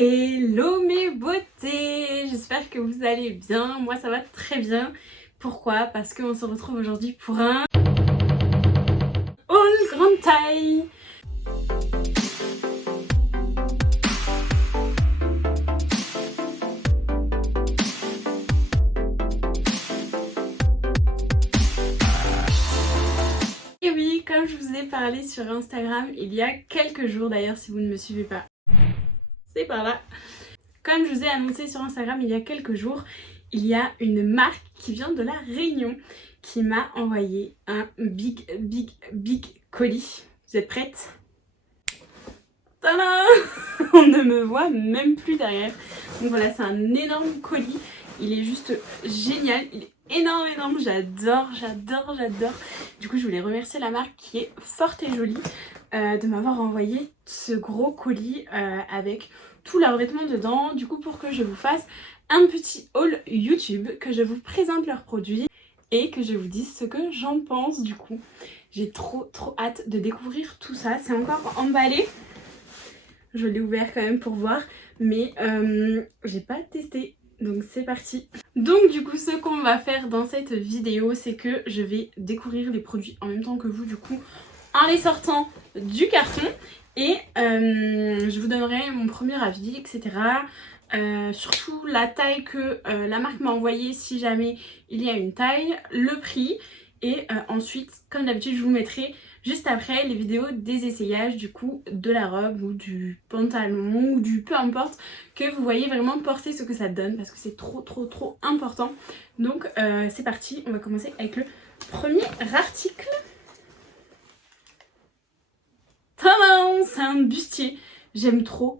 Hello mes beautés, j'espère que vous allez bien, moi ça va très bien. Pourquoi? Parce qu'on se retrouve aujourd'hui pour un haul grande taille. Et oui, comme je vous ai parlé sur Instagram il y a quelques jours, d'ailleurs si vous ne me suivez pas, c'est par là. Comme je vous ai annoncé sur Instagram il y a quelques jours, il y a une marque qui vient de la Réunion qui m'a envoyé un big colis. Vous êtes prêtes? Tadam! On ne me voit même plus derrière. Donc voilà, c'est un énorme colis. Il est juste génial. Il est énorme. J'adore. Du coup, je voulais remercier la marque qui est forte et jolie de m'avoir envoyé ce gros colis avec tous leurs vêtements dedans. Du coup, pour que je vous fasse un petit haul YouTube, que je vous présente leurs produits et que je vous dise ce que j'en pense du coup. J'ai trop hâte de découvrir tout ça. C'est encore emballé. Je l'ai ouvert quand même pour voir, mais j'ai pas testé. Donc c'est parti. Donc du coup ce qu'on va faire dans cette vidéo, c'est que je vais découvrir les produits en même temps que vous du coup en les sortant du carton. Et je vous donnerai mon premier avis, etc. Surtout la taille que la marque m'a envoyée si jamais il y a une taille, le prix. Et ensuite, comme d'habitude, je vous mettrai juste après les vidéos des essayages du coup de la robe ou du pantalon ou du peu importe, que vous voyez vraiment porter ce que ça donne parce que c'est trop important. Donc c'est parti, on va commencer avec le premier article. Tadam! C'est un bustier. J'aime trop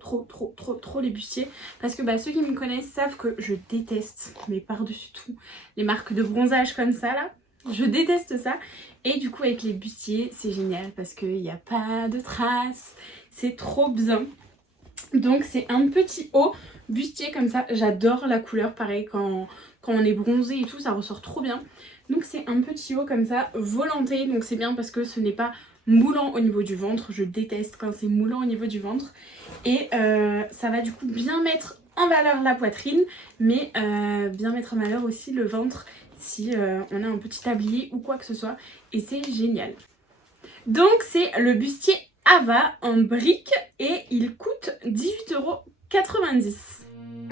les bustiers parce que ceux qui me connaissent savent que je déteste, mais par-dessus tout, les marques de bronzage comme ça là. Je déteste ça. Et du coup avec les bustiers c'est génial parce qu'il n'y a pas de traces. C'est trop bien. Donc c'est un petit haut bustier comme ça. J'adore la couleur, pareil quand on est bronzé et tout, ça ressort trop bien. Donc c'est un petit haut comme ça, volanté. Donc c'est bien parce que ce n'est pas moulant au niveau du ventre. Je déteste quand c'est moulant au niveau du ventre. Et ça va du coup bien mettre en valeur la poitrine, mais bien mettre en valeur aussi le ventre si on a un petit tablier ou quoi que ce soit. Et c'est génial. Donc c'est le bustier Ava en brique et il coûte 18,90 €.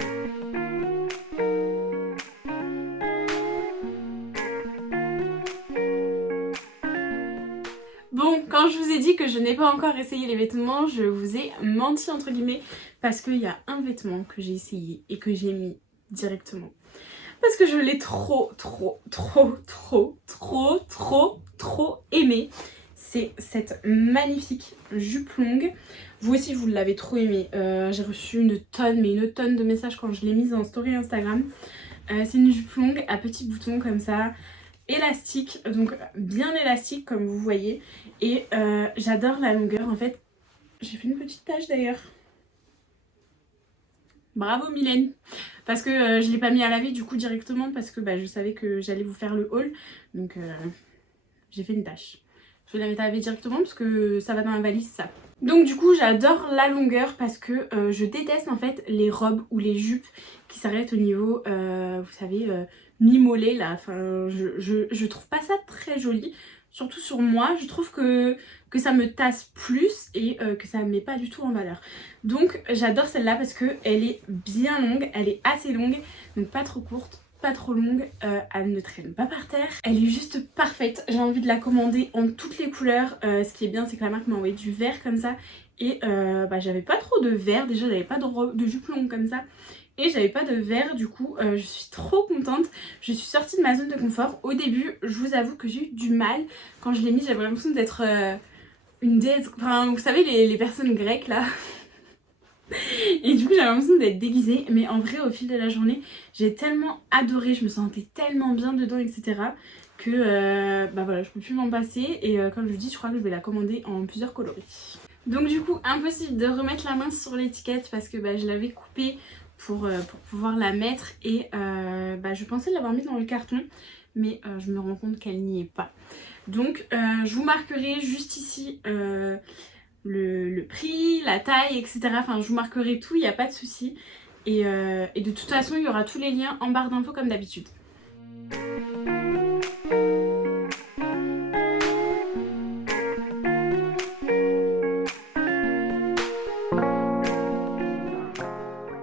Bon, quand je vous ai dit que je n'ai pas encore essayé les vêtements, je vous ai menti entre guillemets parce qu'il y a un vêtement que j'ai essayé et que j'ai mis directement. Parce que je l'ai trop aimé. C'est cette magnifique jupe longue. Vous aussi vous l'avez trop aimé. J'ai reçu une tonne de messages quand je l'ai mise en story Instagram. C'est une jupe longue à petits boutons comme ça, élastique, donc bien élastique comme vous voyez. Et j'adore la longueur. En fait, j'ai fait une petite tache d'ailleurs. Bravo Mylène. Parce que je l'ai pas mis à laver du coup directement parce que je savais que j'allais vous faire le haul. Donc j'ai fait une tâche. Je vais la mettre à laver directement parce que ça va dans la valise ça. Donc du coup j'adore la longueur parce que je déteste en fait les robes ou les jupes qui s'arrêtent au niveau, vous savez, mi-mollet là. Enfin je trouve pas ça très joli. Surtout sur moi, je trouve que ça me tasse plus et que ça me met pas du tout en valeur. Donc j'adore celle-là parce qu'elle est bien longue, elle est assez longue, donc pas trop courte, pas trop longue, elle ne traîne pas par terre. Elle est juste parfaite, j'ai envie de la commander en toutes les couleurs. Ce qui est bien c'est que la marque m'a envoyé du vert comme ça et j'avais pas trop de vert, déjà j'avais pas de jupe longue comme ça. Et j'avais pas de vert, du coup je suis trop contente. Je suis sortie de ma zone de confort. Au début, je vous avoue que j'ai eu du mal. Quand je l'ai mise, j'avais l'impression d'être une déesse. Enfin, vous savez, les personnes grecques là. Et du coup, j'avais l'impression d'être déguisée. Mais en vrai, au fil de la journée, j'ai tellement adoré. Je me sentais tellement bien dedans, etc. Que voilà, je peux plus m'en passer. Et comme je vous dis, je crois que je vais la commander en plusieurs coloris. Donc du coup, impossible de remettre la main sur l'étiquette parce que je l'avais coupée pour pouvoir la mettre et je pensais l'avoir mis dans le carton mais je me rends compte qu'elle n'y est pas. Donc je vous marquerai juste ici le prix, la taille, etc. Enfin, je vous marquerai tout, il n'y a pas de souci. Et de toute façon, il y aura tous les liens en barre d'infos comme d'habitude.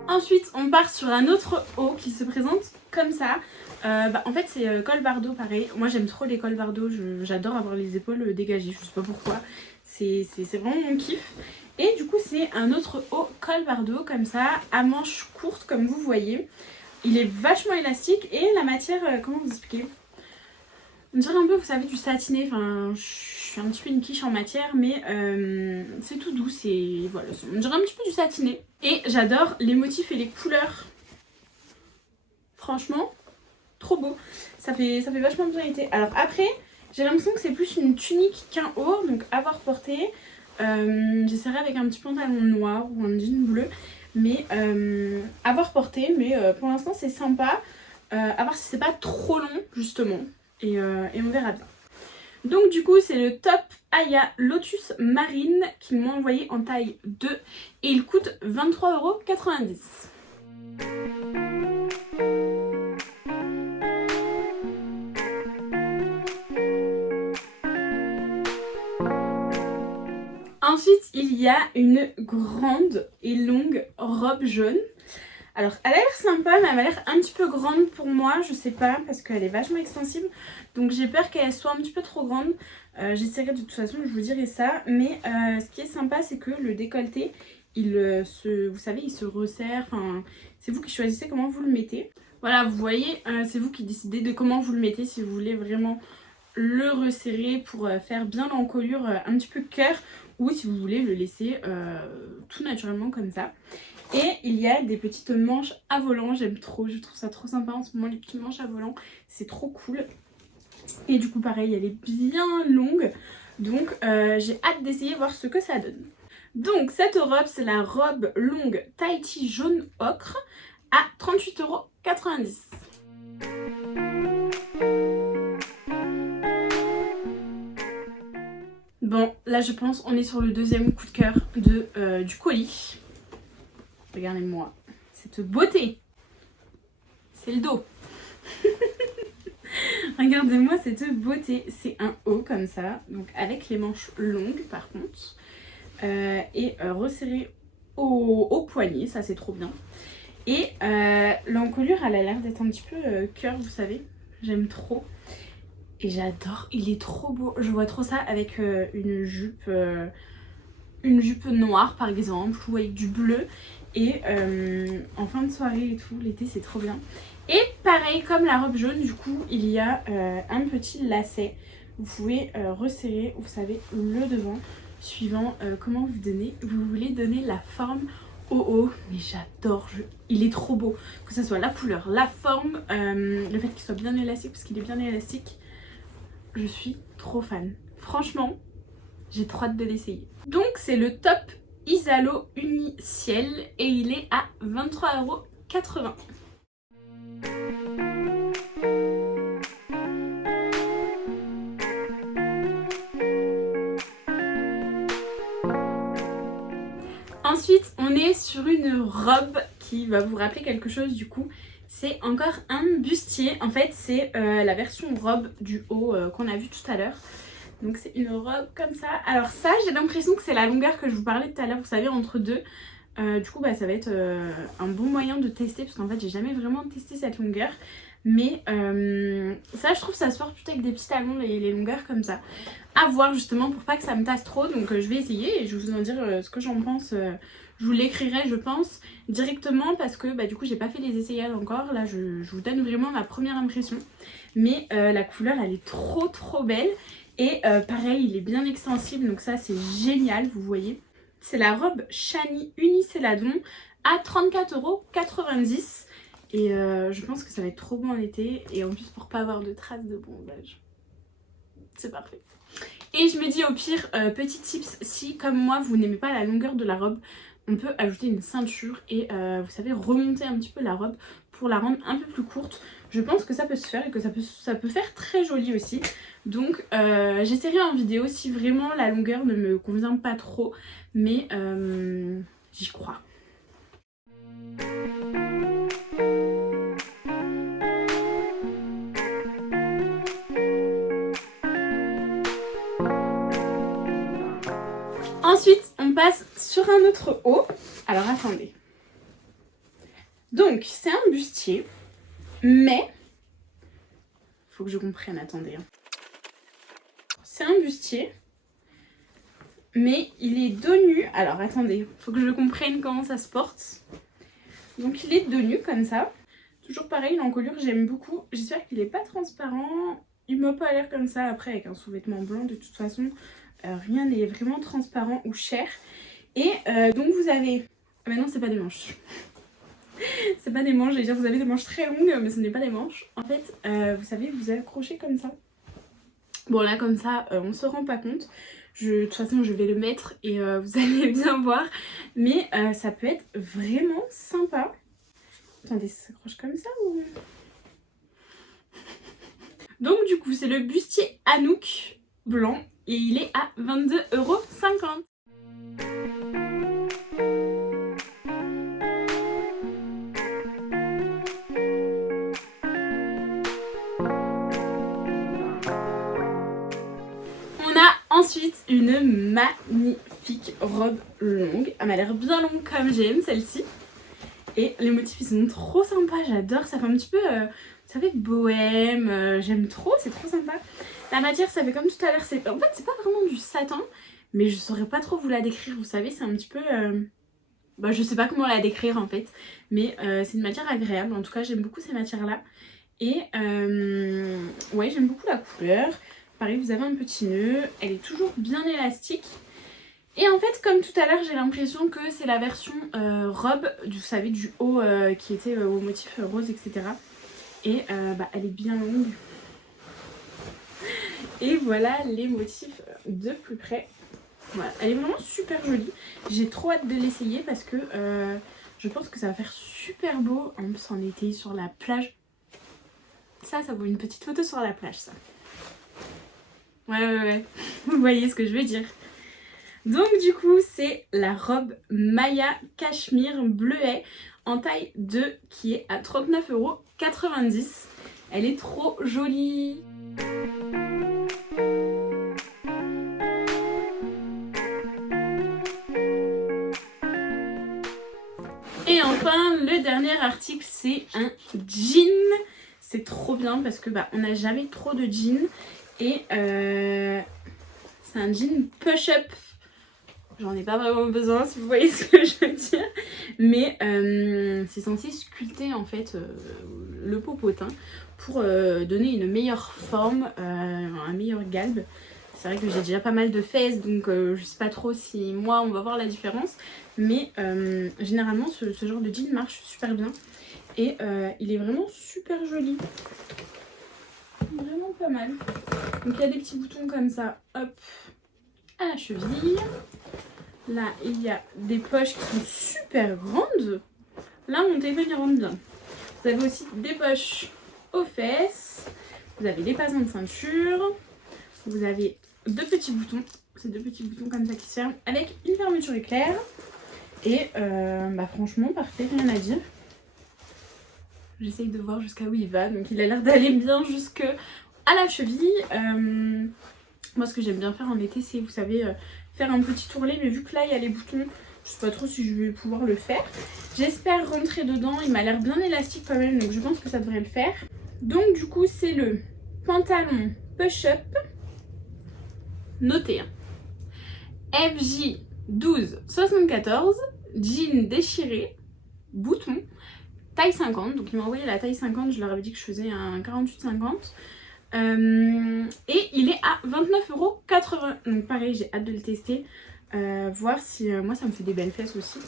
Ensuite, on part sur un autre haut qui se présente comme ça. En fait, c'est col Bardot, pareil. Moi, j'aime trop les cols Bardot. J'adore avoir les épaules dégagées. Je sais pas pourquoi. C'est vraiment mon kiff. Et du coup, c'est un autre haut col Bardot, comme ça, à manches courtes, comme vous voyez. Il est vachement élastique et la matière, comment vous expliquer? On dirait un peu, vous savez, du satiné. Enfin, je suis un petit peu une quiche en matière, mais c'est tout doux. Voilà, on dirait un petit peu du satiné. Et j'adore les motifs et les couleurs. Franchement, trop beau. Ça fait vachement bien été. Alors après, j'ai l'impression que c'est plus une tunique qu'un haut, donc à voir porter. J'essaierai avec un petit pantalon noir ou un jean bleu, mais à voir porter. Mais pour l'instant, c'est sympa. À voir si c'est pas trop long, justement. Et on verra bien. Donc du coup c'est le top Aya Lotus Marine qu'ils m'ont envoyé en taille 2 et il coûte 23,90 €. Ensuite il y a une grande et longue robe jaune. Alors elle a l'air sympa mais elle a l'air un petit peu grande pour moi, je sais pas, parce qu'elle est vachement extensible. Donc j'ai peur qu'elle soit un petit peu trop grande. J'essaierai de toute façon, je vous dirai ça. Mais ce qui est sympa c'est que le décolleté, vous savez, il se resserre. Enfin, c'est vous qui choisissez comment vous le mettez. Voilà, vous voyez, c'est vous qui décidez de comment vous le mettez. Si vous voulez vraiment le resserrer pour faire bien l'encolure un petit peu cœur, ou si vous voulez le laisser tout naturellement comme ça. Et il y a des petites manches à volant, j'aime trop, je trouve ça trop sympa en ce moment les petites manches à volant, c'est trop cool. Et du coup pareil, elle est bien longue, donc j'ai hâte d'essayer voir ce que ça donne. Donc cette robe, c'est la robe longue Tahiti jaune ocre à 38,90 €. Bon, là je pense on est sur le deuxième coup de cœur du colis. Regardez-moi cette beauté. C'est le dos. Regardez-moi cette beauté. C'est un haut comme ça, donc avec les manches longues par contre. Et resserré au poignet, ça c'est trop bien. Et l'encolure, elle a l'air d'être un petit peu cœur, vous savez. J'aime trop. Et j'adore, il est trop beau. Je vois trop ça avec une jupe noire par exemple, ou avec du bleu. Et en fin de soirée et tout, l'été c'est trop bien. Et pareil comme la robe jaune, du coup il y a un petit lacet. Vous pouvez resserrer, vous savez, le devant, suivant comment vous voulez donner la forme au haut. Mais j'adore, il est trop beau. Que ce soit la couleur, la forme, le fait qu'il soit bien élastique, parce qu'il est bien élastique. Je suis trop fan. Franchement, j'ai trop hâte de l'essayer. Donc c'est le top Isalo Uni Ciel et il est à 23,80 €. Ensuite, on est sur une robe qui va vous rappeler quelque chose du coup. C'est encore un bustier. En fait, c'est la version robe du haut qu'on a vu tout à l'heure. Donc c'est une robe comme ça. Alors ça, j'ai l'impression que c'est la longueur que je vous parlais tout à l'heure, vous savez, entre deux. Du coup, ça va être un bon moyen de tester, parce qu'en fait, j'ai jamais vraiment testé cette longueur. Mais ça, je trouve ça se porte plutôt avec des petits talons, les longueurs comme ça. À voir justement pour pas que ça me tasse trop. Donc je vais essayer et je vais vous en dire ce que j'en pense. Je vous l'écrirai, je pense, directement, parce que du coup, j'ai pas fait les essayages encore. Là, je vous donne vraiment ma première impression. Mais la couleur, elle est trop belle. Et pareil, il est bien extensible, donc ça c'est génial, vous voyez. C'est la robe Shani Unicéladon à 34,90 €. Et je pense que ça va être trop bon en été. Et en plus pour pas avoir de traces de bondage. C'est parfait. Et je me dis au pire, petit tips, si comme moi vous n'aimez pas la longueur de la robe, on peut ajouter une ceinture et vous savez remonter un petit peu la robe pour la rendre un peu plus courte. Je pense que ça peut se faire et que ça peut faire très joli aussi. Donc j'essaierai en vidéo si vraiment la longueur ne me convient pas trop. Mais j'y crois. Ensuite, on passe sur un autre haut. Alors attendez. Donc, c'est un bustier, mais... Faut que je comprenne, attendez. C'est un bustier, mais il est dos nu. Alors attendez, faut que je comprenne comment ça se porte. Donc il est dos nu comme ça. Toujours pareil, l'encolure, j'aime beaucoup. J'espère qu'il n'est pas transparent. Il m'a pas l'air comme ça. Après, avec un sous-vêtement blanc, de toute façon... rien n'est vraiment transparent ou cher. Et donc vous avez... Ah mais non, c'est pas des manches. C'est pas des manches, j'allais dire vous avez des manches très longues, mais ce n'est pas des manches. En fait, vous savez, vous accrochez comme ça. Bon là comme ça, on se rend pas compte. De toute façon, je vais le mettre et vous allez bien voir. Mais ça peut être vraiment sympa. Attendez, ça s'accroche comme ça ou... Donc du coup, c'est le bustier Anouk blanc. Et il est à 22,50 €. On a ensuite une magnifique robe longue. Elle m'a l'air bien longue comme j'aime celle-ci. Et les motifs ils sont trop sympas, j'adore. Ça fait un petit peu, vous savez, bohème. J'aime trop, c'est trop sympa. La matière, ça fait comme tout à l'heure, en fait c'est pas vraiment du satin, mais je saurais pas trop vous la décrire, vous savez, c'est un petit peu... je sais pas comment la décrire en fait, mais c'est une matière agréable, en tout cas j'aime beaucoup ces matières-là. Et ouais, j'aime beaucoup la couleur. Pareil, vous avez un petit nœud, elle est toujours bien élastique. Et en fait, comme tout à l'heure, j'ai l'impression que c'est la version robe, vous savez, du haut qui était au motif rose, etc. Et elle est bien longue. Et voilà les motifs de plus près. Voilà, elle est vraiment super jolie. J'ai trop hâte de l'essayer parce que je pense que ça va faire super beau. En plus en été sur la plage. Ça vaut une petite photo sur la plage, ça. Ouais. Vous voyez ce que je veux dire. Donc du coup, c'est la robe Maya Cachemire bleuet en taille 2 qui est à 39,90 €. Elle est trop jolie. Et enfin, le dernier article, c'est un jean. C'est trop bien parce que on n'a jamais trop de jeans. Et c'est un jean push-up. J'en ai pas vraiment besoin si vous voyez ce que je veux dire. Mais c'est censé sculpter en fait le popotin pour donner une meilleure forme, un meilleur galbe. C'est vrai que j'ai déjà pas mal de fesses, donc je sais pas trop si moi on va voir la différence. Mais généralement ce genre de jean marche super bien. Et il est vraiment super joli. Vraiment pas mal. Donc il y a des petits boutons comme ça, hop, à la cheville. Là il y a des poches qui sont super grandes. Là mon téléphone il rentre bien. Vous avez aussi des poches aux fesses. Vous avez des passants de ceinture. Vous avez deux petits boutons. C'est deux petits boutons comme ça qui se ferment avec une fermeture éclair. Et franchement parfait, rien à dire. J'essaye de voir jusqu'à où il va. Donc il a l'air d'aller bien jusque à la cheville. Moi ce que j'aime bien faire en été, c'est, vous savez, faire un petit tourlet. Mais vu que là il y a les boutons, je sais pas trop si je vais pouvoir le faire. J'espère rentrer dedans. Il m'a l'air bien élastique quand même, donc je pense que ça devrait le faire. Donc du coup c'est le pantalon push-up. Notez, FJ 12,74, jean déchiré, bouton, taille 50. Donc il m'a envoyé la taille 50, je leur avais dit que je faisais un 48,50. Et il est à 29,80 €. Donc pareil, j'ai hâte de le tester, voir si moi ça me fait des belles fesses aussi.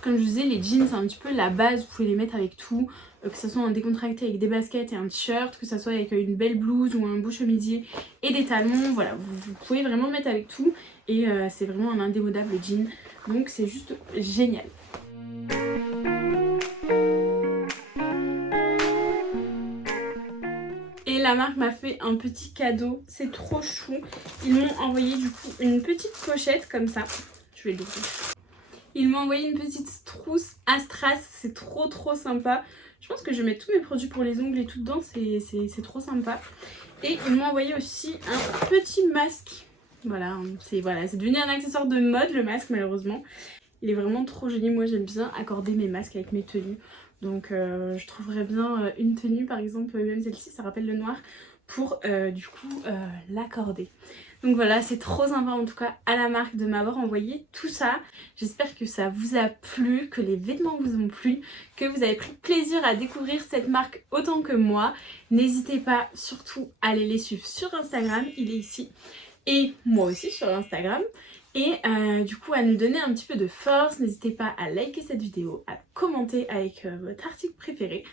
Comme je vous disais, les jeans c'est un petit peu la base, vous pouvez les mettre avec tout, que ce soit un décontracté avec des baskets et un t-shirt, que ce soit avec une belle blouse ou un beau chemisier et des talons, voilà, vous pouvez vraiment le mettre avec tout et c'est vraiment un indémodable jean, donc c'est juste génial. la marque m'a fait un petit cadeau, c'est trop chou. Ils m'ont envoyé du coup une petite pochette comme ça. Je vais l'ouvrir. Ils m'ont envoyé une petite trousse Astras, c'est trop sympa. Je pense que je vais mettre tous mes produits pour les ongles et tout dedans, c'est trop sympa. Et ils m'ont envoyé aussi un petit masque. Voilà, c'est devenu un accessoire de mode le masque malheureusement. Il est vraiment trop joli, moi j'aime bien accorder mes masques avec mes tenues. Donc je trouverais bien une tenue par exemple, même celle-ci, ça rappelle le noir, pour du coup l'accorder. Donc voilà, c'est trop sympa en tout cas à la marque de m'avoir envoyé tout ça. J'espère que ça vous a plu, que les vêtements vous ont plu, que vous avez pris plaisir à découvrir cette marque autant que moi. N'hésitez pas surtout à aller les suivre sur Instagram, il est ici. Et moi aussi sur Instagram. Et du coup à nous donner un petit peu de force. N'hésitez pas à liker cette vidéo, à commenter avec votre article préféré,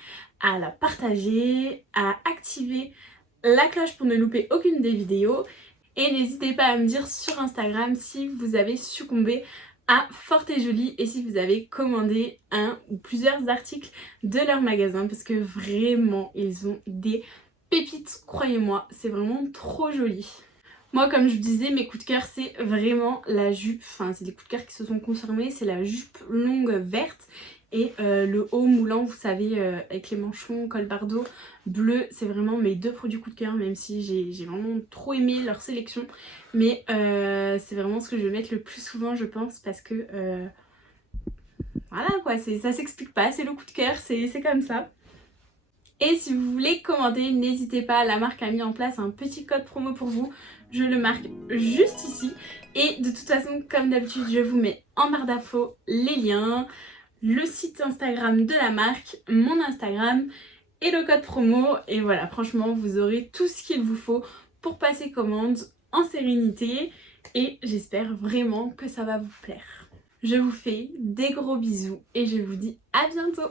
à la partager, à activer la cloche pour ne louper aucune des vidéos. Et n'hésitez pas à me dire sur Instagram si vous avez succombé à Forte et Jolie et si vous avez commandé un ou plusieurs articles de leur magasin, parce que vraiment ils ont des pépites, croyez-moi, c'est vraiment trop joli. Moi comme je vous disais, mes coups de cœur c'est vraiment la jupe, enfin c'est des coups de cœur qui se sont confirmés, c'est la jupe longue verte et le haut moulant, vous savez, avec les manchons, col bardeau bleu, c'est vraiment mes deux produits coup de cœur, même si j'ai vraiment trop aimé leur sélection. Mais c'est vraiment ce que je vais mettre le plus souvent je pense, parce que voilà quoi, ça s'explique pas, c'est le coup de cœur, c'est comme ça. Et si vous voulez commander, n'hésitez pas, la marque a mis en place un petit code promo pour vous. Je le marque juste ici. Et de toute façon, comme d'habitude, je vous mets en barre d'infos les liens, le site Instagram de la marque, mon Instagram et le code promo. Et voilà, franchement, vous aurez tout ce qu'il vous faut pour passer commande en sérénité. Et j'espère vraiment que ça va vous plaire. Je vous fais des gros bisous et je vous dis à bientôt.